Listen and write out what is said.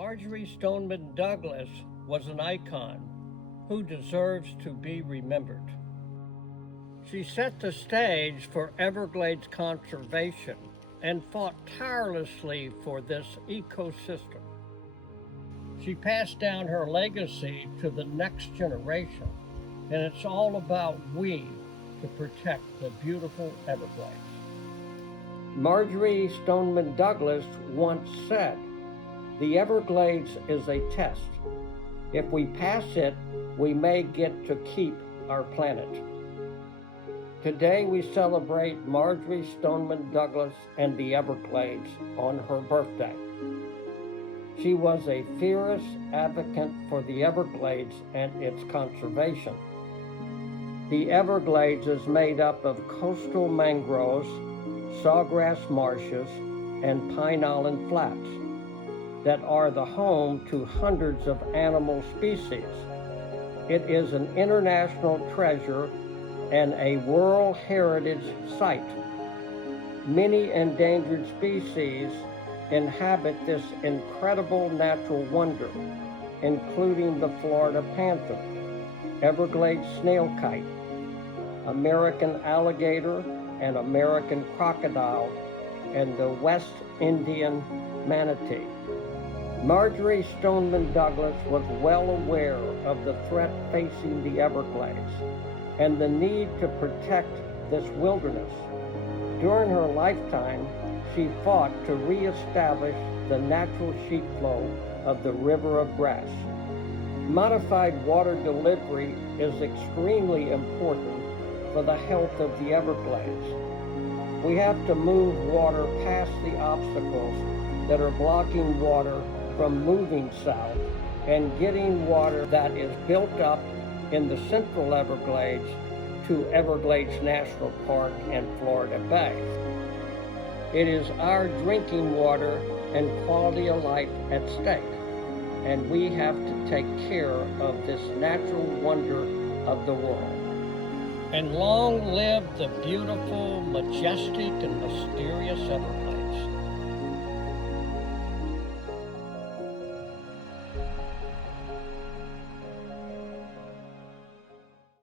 Marjory Stoneman Douglas was an icon who deserves to be remembered. She set the stage for Everglades conservation and fought tirelessly for this ecosystem. She passed down her legacy to the next generation, and it's all about we to protect the beautiful Everglades. Marjory Stoneman Douglas once said, "The Everglades is a test. If we pass it, we may get to keep our planet." Today we celebrate Marjory Stoneman Douglas and the Everglades on her birthday. She was a fierce advocate for the Everglades and its conservation. The Everglades is made up of coastal mangroves, sawgrass marshes, and Pine Island flats that are the home to hundreds of animal species. It is an international treasure and a World Heritage Site. Many endangered species inhabit this incredible natural wonder, including the Florida panther, Everglades snailkite, American alligator and American crocodile, and the West Indian manatee. Marjory Stoneman Douglas was well aware of the threat facing the Everglades and the need to protect this wilderness. During her lifetime, she fought to reestablish the natural sheet flow of the River of Grass. Modified water delivery is extremely important for the health of the Everglades. We have to move water past the obstacles that are blocking water from moving south and getting water that is built up in the central Everglades to Everglades National Park and Florida Bay. It is our drinking water and quality of life at stake, and we have to take care of this natural wonder of the world. And long live the beautiful, majestic, and mysterious Everglades.